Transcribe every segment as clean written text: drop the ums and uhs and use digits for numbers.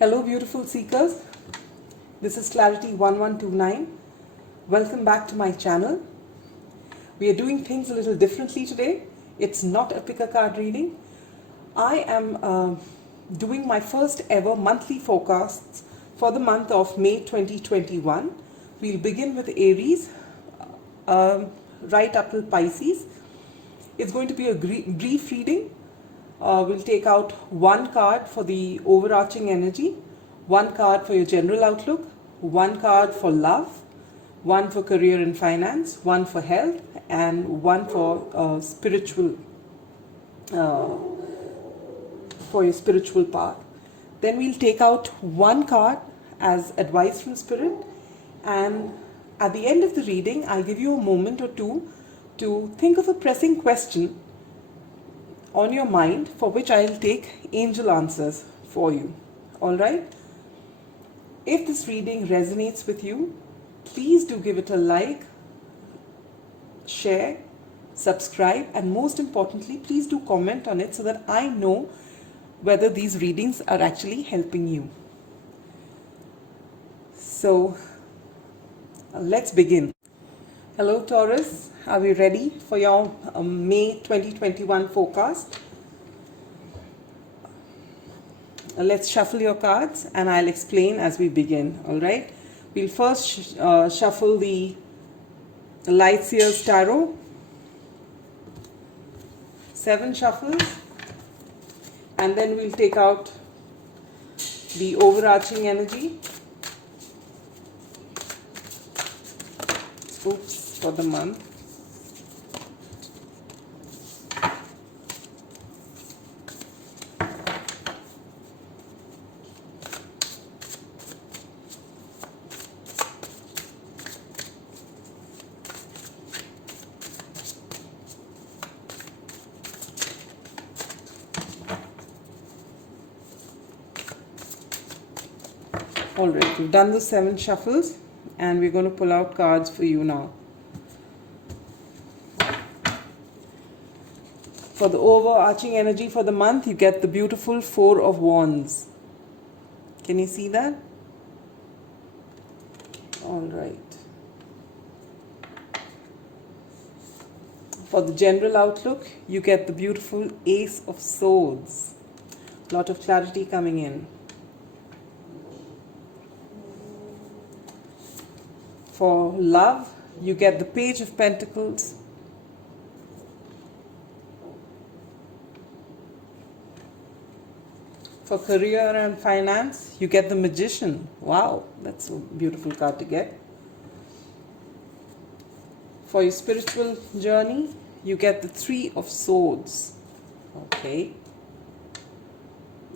Hello, beautiful seekers. This is Clarity 1129. Welcome back to my channel. We are doing things a little differently today. It's not a pick a card reading. I am doing my first ever monthly forecasts for the month of May 2021. We'll begin with Aries, right up till Pisces. It's going to be a brief reading. We'll take out one card for the overarching energy, one card for your general outlook, one card for love, one for career and finance, one for health, and one for spiritual, for your spiritual path. Then we'll take out one card as advice from Spirit, and at the end of the reading, I'll give you a moment or two to think of a pressing question on your mind for which I'll take angel answers for you. Alright? If this reading resonates with you, please do give it a like, share, subscribe, and most importantly, please do comment on it so that I know whether these readings are actually helping you. So, let's begin. Hello Taurus, are we ready for your May 2021 forecast? Let's shuffle your cards and I'll explain as we begin, alright? We'll first shuffle the Light Seers Tarot, 7 shuffles, and then we'll take out the overarching energy. For the month. Alright, we've done the 7 shuffles and we're going to pull out cards for you now. For the overarching energy for the month, you get the beautiful 4 of Wands. Can you see that? Alright. For the general outlook, you get the beautiful Ace of Swords. A lot of clarity coming in. For love, you get the Page of Pentacles. For career and finance, you get the Magician. Wow, that's a beautiful card to get. For your spiritual journey, you get the 3 of Swords. Okay.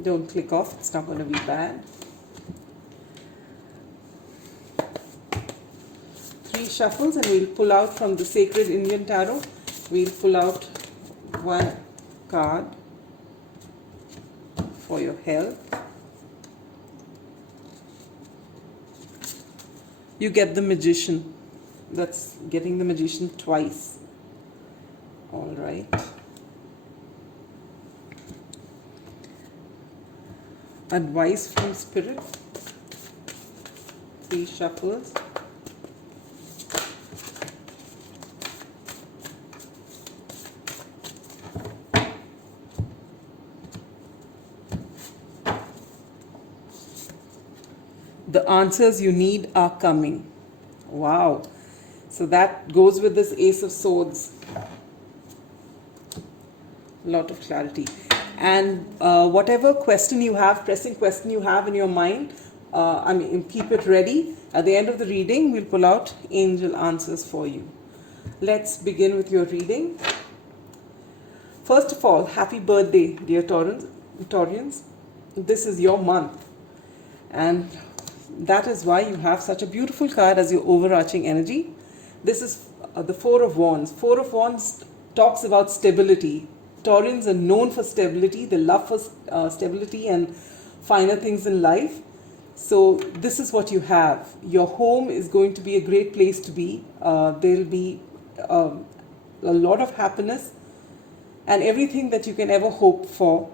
Don't click off, it's not going to be bad. 3 shuffles and we'll pull out from the Sacred Indian Tarot. We'll pull out one card for your health. You get the Magician. That's getting the Magician twice. Alright. Advice from Spirit. 3 shuffles. The answers you need are coming. Wow. So that goes with this Ace of Swords. A lot of clarity. And whatever question you have, pressing question you have in your mind, keep it ready. At the end of the reading, we'll pull out angel answers for you. Let's begin with your reading. First of all, happy birthday, dear Taurians. This is your month. And that is why you have such a beautiful card as your overarching energy. This is the 4 of Wands. 4 of Wands talks about stability. Taurians are known for stability. They love for stability and finer things in life. So this is what you have. Your home is going to be a great place to be. There will be a lot of happiness and everything that you can ever hope for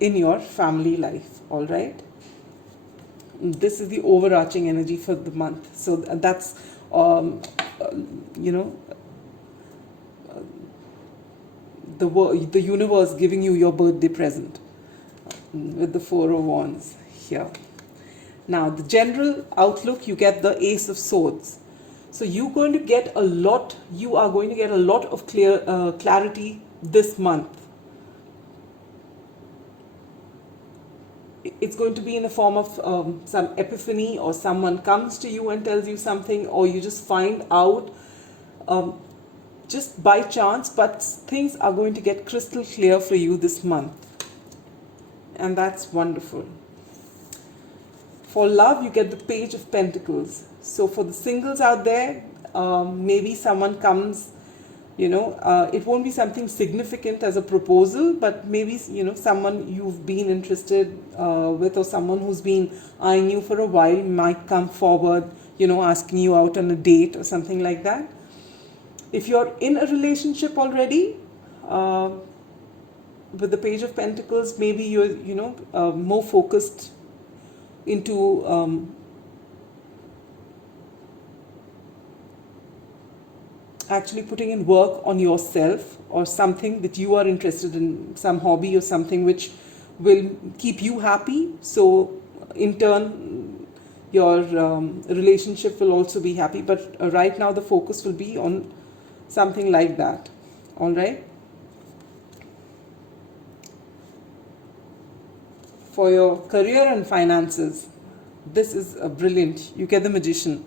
in your family life. All right. This is the overarching energy for the month. So that's, um, you know, the universe giving you your birthday present with the Four of Wands here. Now, the general outlook, you get the Ace of Swords. So you are going to get a lot of clarity this month. It's going to be in the form of some epiphany, or someone comes to you and tells you something, or you just find out just by chance, but things are going to get crystal clear for you this month. And that's wonderful. For love, you get the Page of Pentacles. So for the singles out there, maybe someone comes, it won't be something significant as a proposal, but maybe, someone you've been interested with, or someone who's been eyeing you for a while might come forward, asking you out on a date or something like that. If you're in a relationship already, with the Page of Pentacles, maybe you're, more focused into actually putting in work on yourself, or something that you are interested in, some hobby or something which will keep you happy. So in turn, your relationship will also be happy. But right now the focus will be on something like that. All right. For your career and finances, this is brilliant. You get the Magician.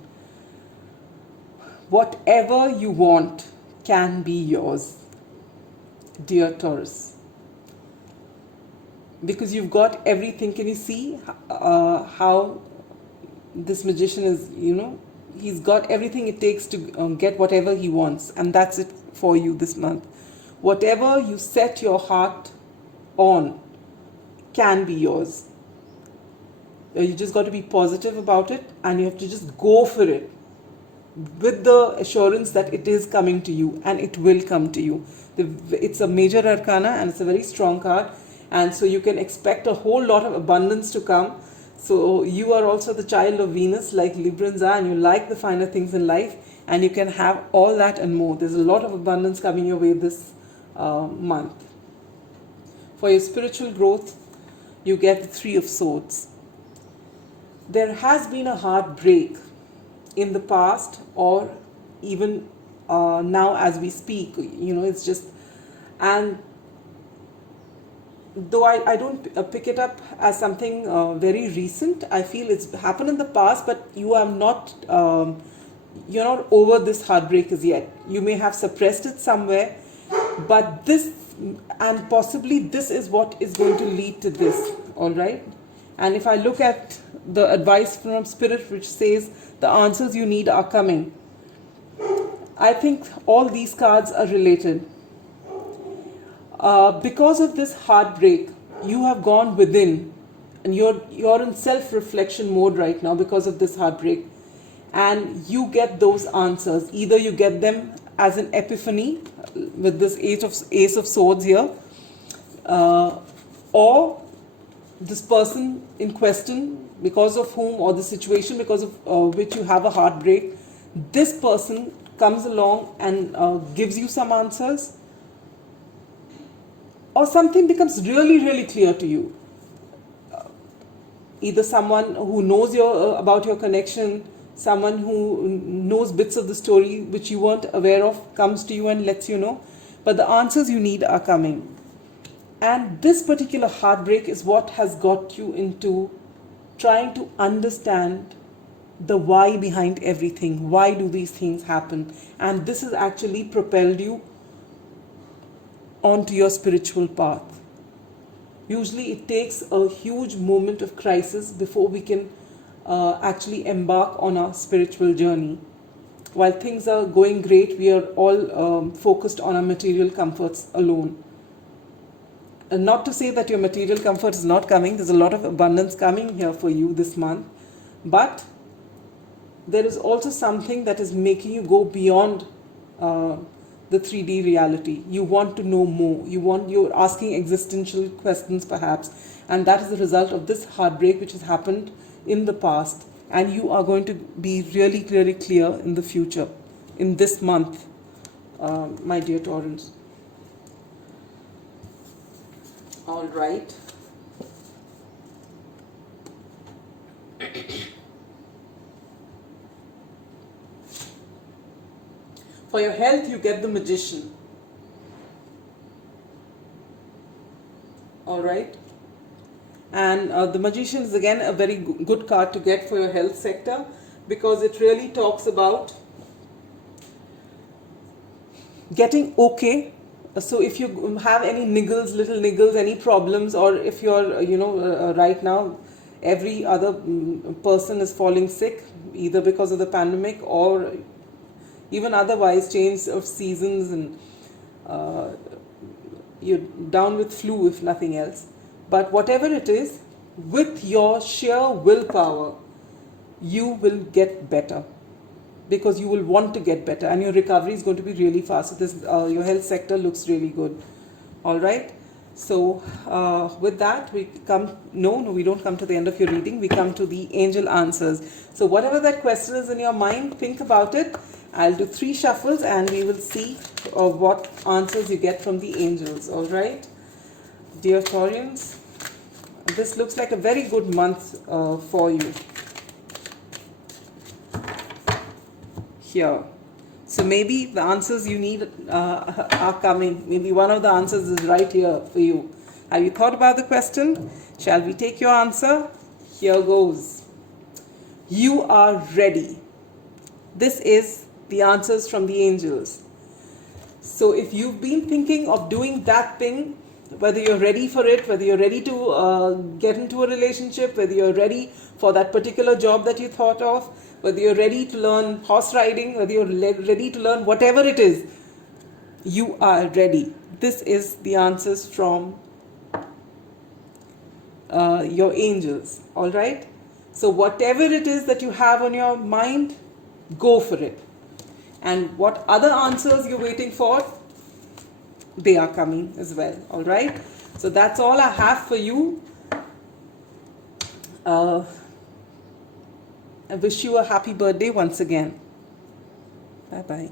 Whatever you want can be yours, dear Taurus. Because you've got everything. Can you see how this Magician is, he's got everything it takes to get whatever he wants. And that's it for you this month. Whatever you set your heart on can be yours. You just got to be positive about it, and you have to just go for it with the assurance that it is coming to you, and it will come to you. It's a major arcana, and it's a very strong card, and so you can expect a whole lot of abundance to come. So you are also the child of Venus, like Librans are, and you like the finer things in life, and you can have all that and more. There's a lot of abundance coming your way this month. For your spiritual growth, you get the Three of Swords. There has been a heartbreak in the past, or even now as we speak, it's just, and though I don't pick it up as something very recent, I feel it's happened in the past, but you are not, you're not over this heartbreak as yet. You may have suppressed it somewhere, but this, and possibly this is what is going to lead to this, all right? And if I look at the advice from Spirit, which says the answers you need are coming, I think all these cards are related. Because of this heartbreak, you have gone within, and you're in self-reflection mode right now because of this heartbreak, and you get those answers. Either you get them as an epiphany with this Ace of Swords here, or this person in question, because of whom, or the situation because of which you have a heartbreak, this person comes along and gives you some answers, or something becomes really, really clear to you. Either someone who knows about your connection, someone who knows bits of the story which you weren't aware of, comes to you and lets you know. But the answers you need are coming. And this particular heartbreak is what has got you into trying to understand the why behind everything. Why do these things happen? And this has actually propelled you onto your spiritual path. Usually it takes a huge moment of crisis before we can actually embark on our spiritual journey. While things are going great, we are all focused on our material comforts alone. And not to say that your material comfort is not coming. There's a lot of abundance coming here for you this month. But there is also something that is making you go beyond the 3D reality. You want to know more. You're asking existential questions perhaps. And that is the result of this heartbreak which has happened in the past. And you are going to be really, really clear in the future, in this month, my dear Taurans. All right. For your health, you get the Magician. All right. And the Magician is again a very good card to get for your health sector, because it really talks about getting okay. So if you have any niggles, little niggles, any problems, or if you're, right now, every other person is falling sick, either because of the pandemic or even otherwise, change of seasons, and you're down with flu if nothing else. But whatever it is, with your sheer willpower, you will get better, because you will want to get better, and your recovery is going to be really fast. So your health sector looks really good. All right. So with that, we come. No, we don't come to the end of your reading. We come to the angel answers. So whatever that question is in your mind, think about it. I'll do 3 shuffles, and we will see what answers you get from the angels. All right, dear Taurians, this looks like a very good month for you. Here. So maybe the answers you need are coming. Maybe one of the answers is right here for you. Have you thought about the question? Shall we take your answer? Here goes. You are ready. This is the answers from the angels. So if you've been thinking of doing that thing, whether you're ready for it, whether you're ready to get into a relationship, whether you're ready for that particular job that you thought of, whether you're ready to learn horse riding, whether you're ready to learn whatever it is, you are ready. This is the answers from your angels. All right. So whatever it is that you have on your mind, go for it. And what other answers you're waiting for, they are coming as well. All right. So that's all I have for you. I wish you a happy birthday once again. Bye bye.